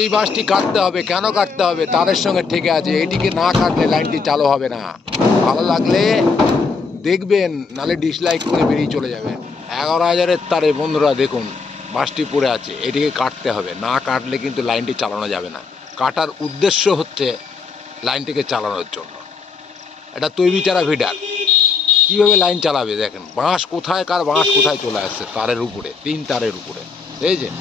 এই বাঁশটি কাটতে হবে। কেন কাটতে হবে? তারের সঙ্গে ঠেকে আছে, এটিকে না কাটলে লাইনটি চালু হবে না। ভালো লাগলে দেখবেন, নালে ডিসলাইক করে বেরিয়ে চলে যাবেন। 11,000-এর তারে বন্ধুরা দেখুন বাঁশটি পড়ে আছে, এটিকে কাটতে হবে। না কাটলে কিন্তু লাইনটি চালানো যাবে না। কাটার উদ্দেশ্য হচ্ছে লাইনটিকে চালানোর জন্য। এটা তৈরি চারা ফিডার। কীভাবে লাইন চালাবে দেখেন, বাঁশ কোথায়, কার বাঁশ কোথায় চলে আসছে তারের উপরে, 3 তারের উপরে, বুঝেছেন?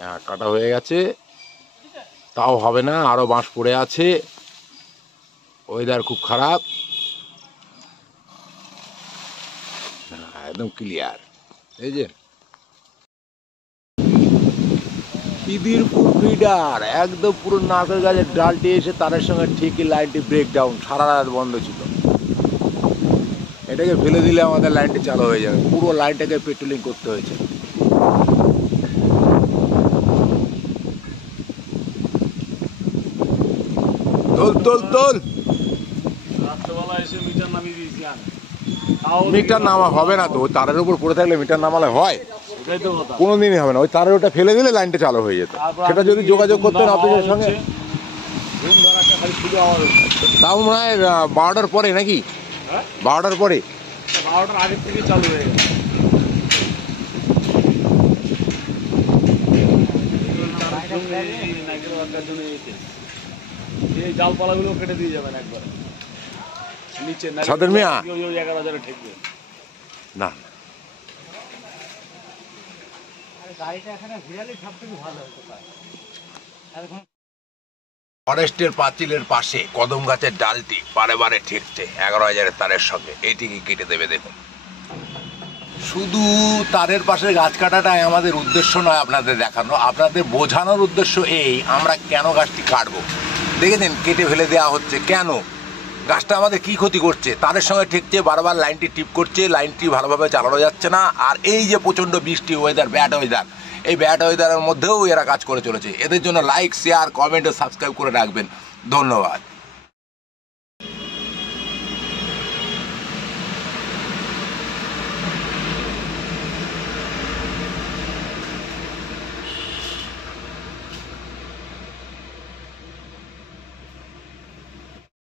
হ্যাঁ, কাটা হয়ে গেছে, তাও হবে না, আরও বাঁশ পড়ে আছে। ওয়েদার খুব খারাপ, একদম ক্লিয়ার, এই যে খিদিরপুর ফিডার একদম পুরো নাকের গাছের ডালটি এসে তারের সঙ্গে ঠিকই লাইনটি ব্রেকডাউন, সারা রাত বন্ধ ছিল। এটাকে ফেলে দিলে আমাদের লাইনটি চালু হয়ে যাবে। পুরো লাইনটাকে পেট্রোলিং করতে হয়েছে। তোল তোল তোল, মিটার নামা হবে না তো, ওই তারের উপর পড়ে থাকলে মিটার নামালে হয়? কোনোদিনই হবে না। ওই তারের ওটা ফেলে দিলে লাইনটা চালু হয়ে যেত। সেটা যদি যোগাযোগ করতেন অফিসের সঙ্গে, তাও মনে হয় 12টার পরে নাকি? 12টার পরে, 12টার আগের থেকে চালু হয়ে গেছে। এই জালপালাগুলো কেটে দিয়ে যাবেন একবারে নিচে, সাদের মিয়া 11,000-এ ঠেকবে না। ফরেস্টের পাঁচিলের পাশে কদম গাছের ডালটি বারে বারে ঠেকছে 11,000-এর তারের সঙ্গে, এইটিকে কেটে দেবে। দেখুন, শুধু তারের পাশে গাছ কাটাটাই আমাদের উদ্দেশ্য নয় আপনাদের দেখানো, আপনাদের বোঝানোর উদ্দেশ্য এই আমরা কেন গাছটি কাটবো। দেখেছেন কেটে ফেলে দেওয়া হচ্ছে কেন? গাছটা আমাদের কি ক্ষতি করছে? তারের সঙ্গে ঠেকছে, বারবার লাইনটি টিপ করছে, লাইনটি ভালোভাবে চালানো যাচ্ছে না। আর এই যে প্রচণ্ড বৃষ্টি, ওয়েদার, ব্যাড ওয়েদার, এই ব্যাড ওয়েদারের মধ্যেও এরা কাজ করে চলেছে। এদের জন্য লাইক, শেয়ার, কমেন্ট ও সাবস্ক্রাইব করে রাখবেন। ধন্যবাদ।